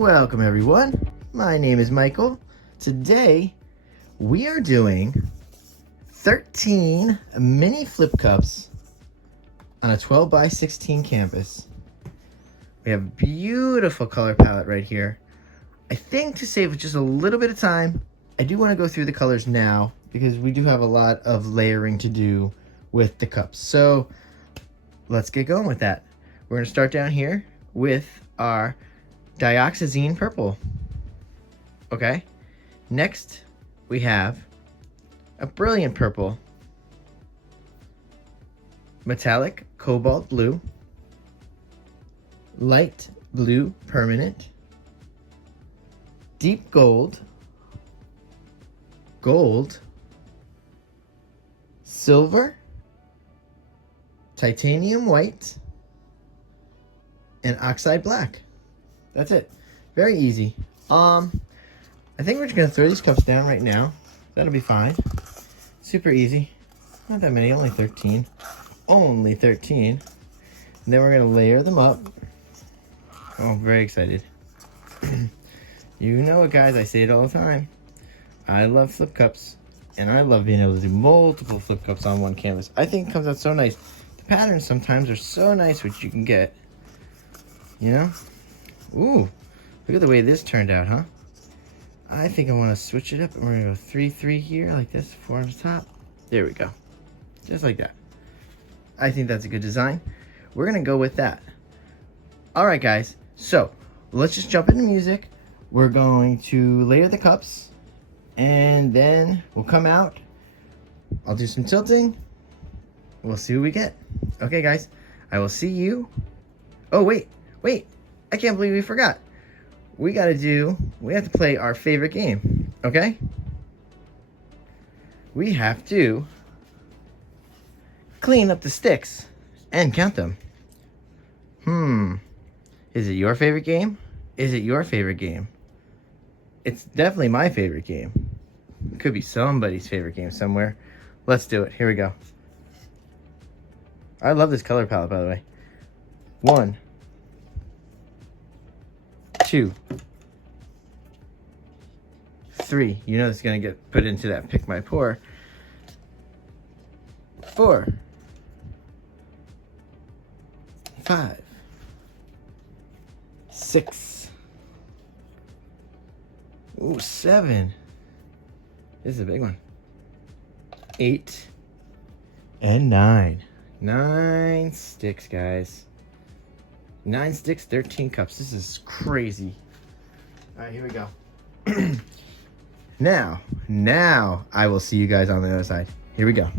Welcome everyone, my name is Michael. Today we are doing 13 mini flip cups on a 12 by 16 canvas. We have a beautiful color palette right here. I think to save just a little bit of time, I do want to go through the colors now because we do have a lot of layering to do with the cups. So let's get going with that. We're going to start down here with our dioxazine purple. Okay, next we have a brilliant purple, metallic cobalt blue, light blue permanent, deep gold, gold, silver, titanium white, and oxide black. That's it. Very easy. I think we're just gonna throw these cups down right now. That'll be fine. Super easy. Not that many, only 13. Only 13. And then we're gonna layer them up. Oh, very excited. You know it, guys, I say it all the time. I love flip cups, and I love being able to do multiple flip cups on one canvas. I think it comes out so nice. The patterns sometimes are so nice, which you can get, you know? Ooh, look at the way this turned out, huh? I think I want to switch it up, and we're going to go 3-3 here, like this, 4 on the top. There we go. Just like that. I think that's a good design. We're going to go with that. All right, guys. So, let's just jump into music. We're going to layer the cups, and then we'll come out. I'll do some tilting. We'll see what we get. Okay, guys. I will see you. Oh, wait. I can't believe we forgot. We have to play our favorite game, okay? We have to clean up the sticks and count them. Is it your favorite game? Is it your favorite game? It's definitely my favorite game. It could be somebody's favorite game somewhere. Let's do it. Here we go. I love this color palette, by the way. 1, 2, 3. You know it's gonna get put into that pick my pour. 4, 5, 6. Ooh, 7. This is a big one. 8 and 9. 9 sticks, guys. 9 sticks, 13 cups. This is crazy. All right, here we go. Now I will see you guys on the other side. Here we go.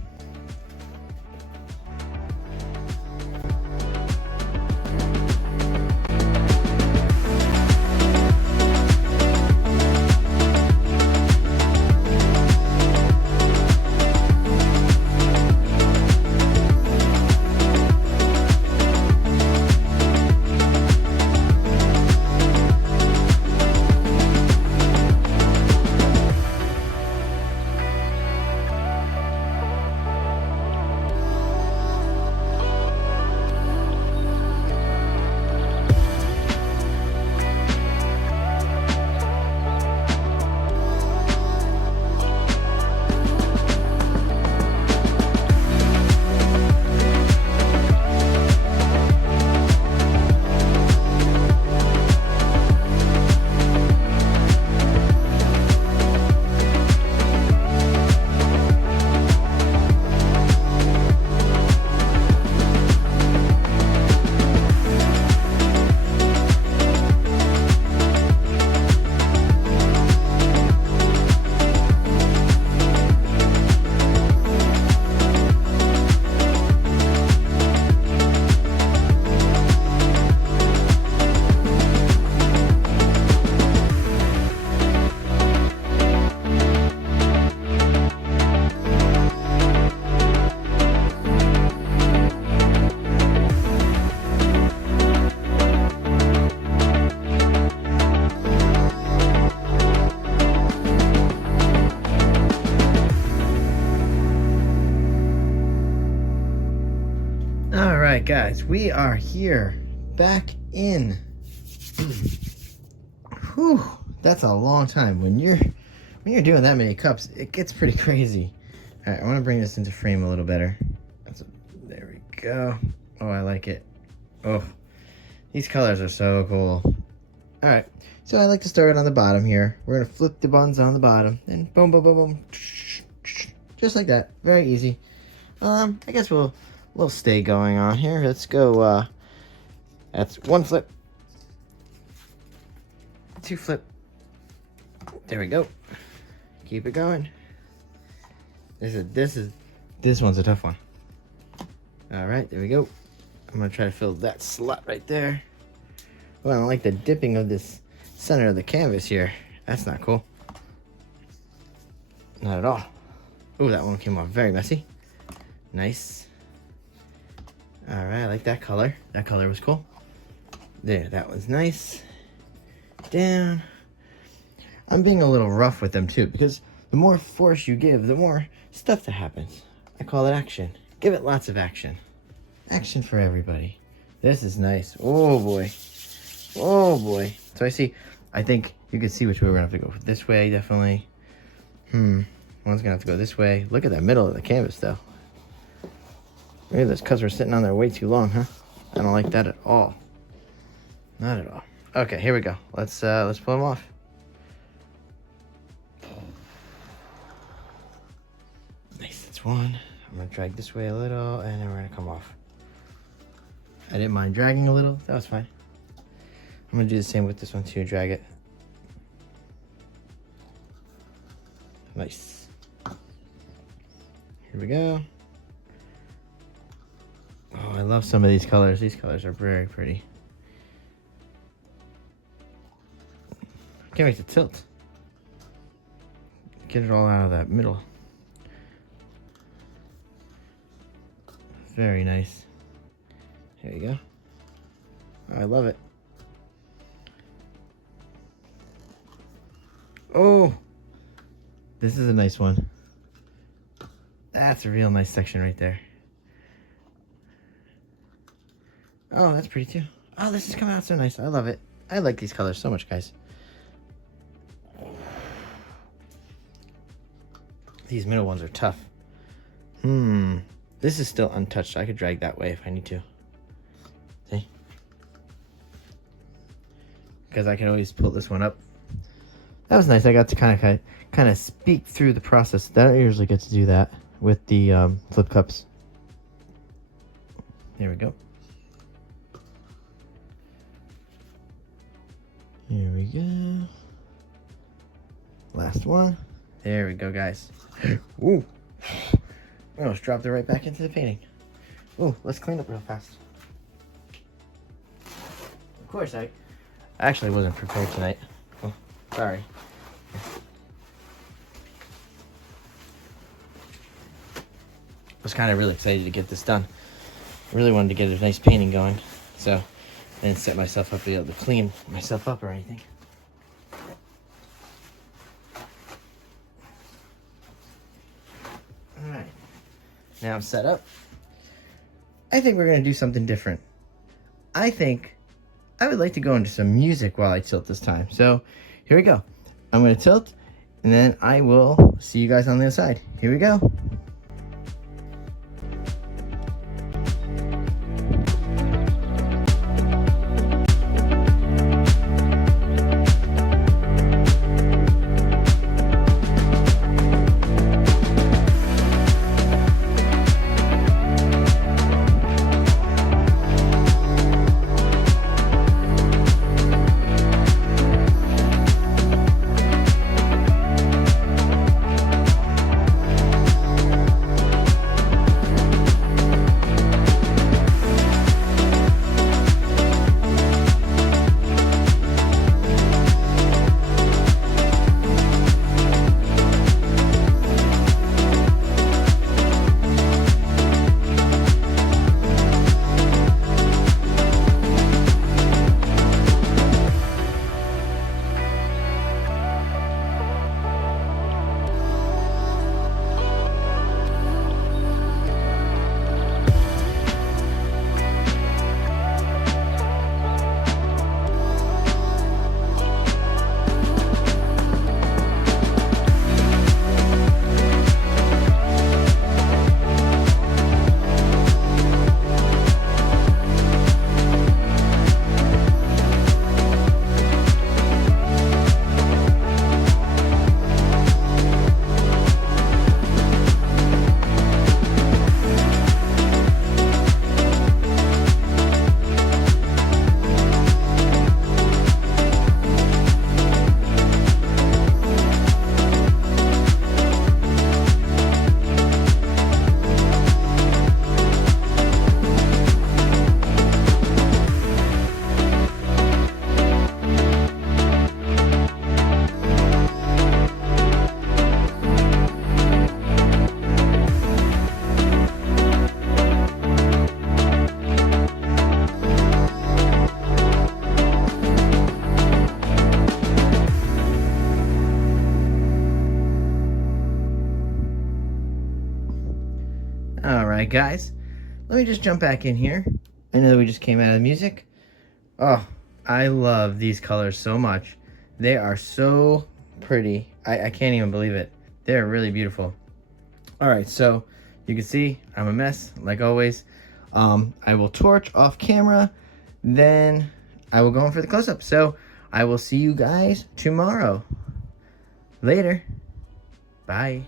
Alright guys, we are here back in Whew, that's a long time. When you're doing that many cups, it gets pretty crazy. All right, I want to bring this into frame a little better. There we go. Oh, I like it. Oh, these colors are so cool. All right, so I like to start on the bottom here. We're gonna flip the buns on the bottom, and boom, boom, boom, boom, just like that. Very easy. I guess we'll stay going on here. Let's go. That's one flip, two flip. There we go. Keep it going. This one's a tough one. All right, there we go. I'm gonna try to fill that slot right there. Oh, I don't like the dipping of this center of the canvas here. That's not cool. Not at all. Oh, that one came off very messy. Nice. All right, I like that color. That color was cool. There, that was nice. Down. I'm being a little rough with them too, because the more force you give, the more stuff that happens. I call it action. Give it lots of action. Action for everybody. This is nice. Oh boy. Oh boy. So I think you can see which way we're gonna have to go. This way, definitely. One's gonna have to go this way. Look at that middle of the canvas though. Maybe those cuts were sitting on there way too long, huh? I don't like that at all. Not at all. Okay, here we go. Let's pull them off. Nice, that's one. I'm gonna drag this way a little, and then we're gonna come off. I didn't mind dragging a little. That was fine. I'm gonna do the same with this one too. Drag it. Nice. Here we go. Oh, I love some of these colors. These colors are very pretty. Can't wait to tilt. Get it all out of that middle. Very nice. Here you go. Oh, I love it. Oh, this is a nice one. That's a real nice section right there. Oh, that's pretty too. Oh, this is coming out so nice. I love it. I like these colors so much, guys. These middle ones are tough. This is still untouched. I could drag that way if I need to. See? Because I can always pull this one up. That was nice. I got to kind of speak through the process. I don't usually get to do that with the flip cups. There we go. Here we go. Last one. There we go, guys. Ooh. I almost dropped it right back into the painting. Ooh, let's clean up real fast. Of course, I actually wasn't prepared tonight. Oh, sorry. I was kind of really excited to get this done. I really wanted to get a nice painting going, so I didn't set myself up to be able to clean myself up or anything. Alright, now I'm set up. I think we're going to do something different. I think I would like to go into some music while I tilt this time. So here we go. I'm going to tilt, and then I will see you guys on the other side. Here we go. All right, guys. Let me just jump back in here. I know that we just came out of the music. Oh, I love these colors so much. They are so pretty. I can't even believe it. They're really beautiful. All right, so you can see I'm a mess, like always. I will torch off camera, then I will go in for the close-up. So I will see you guys tomorrow. Later. Bye.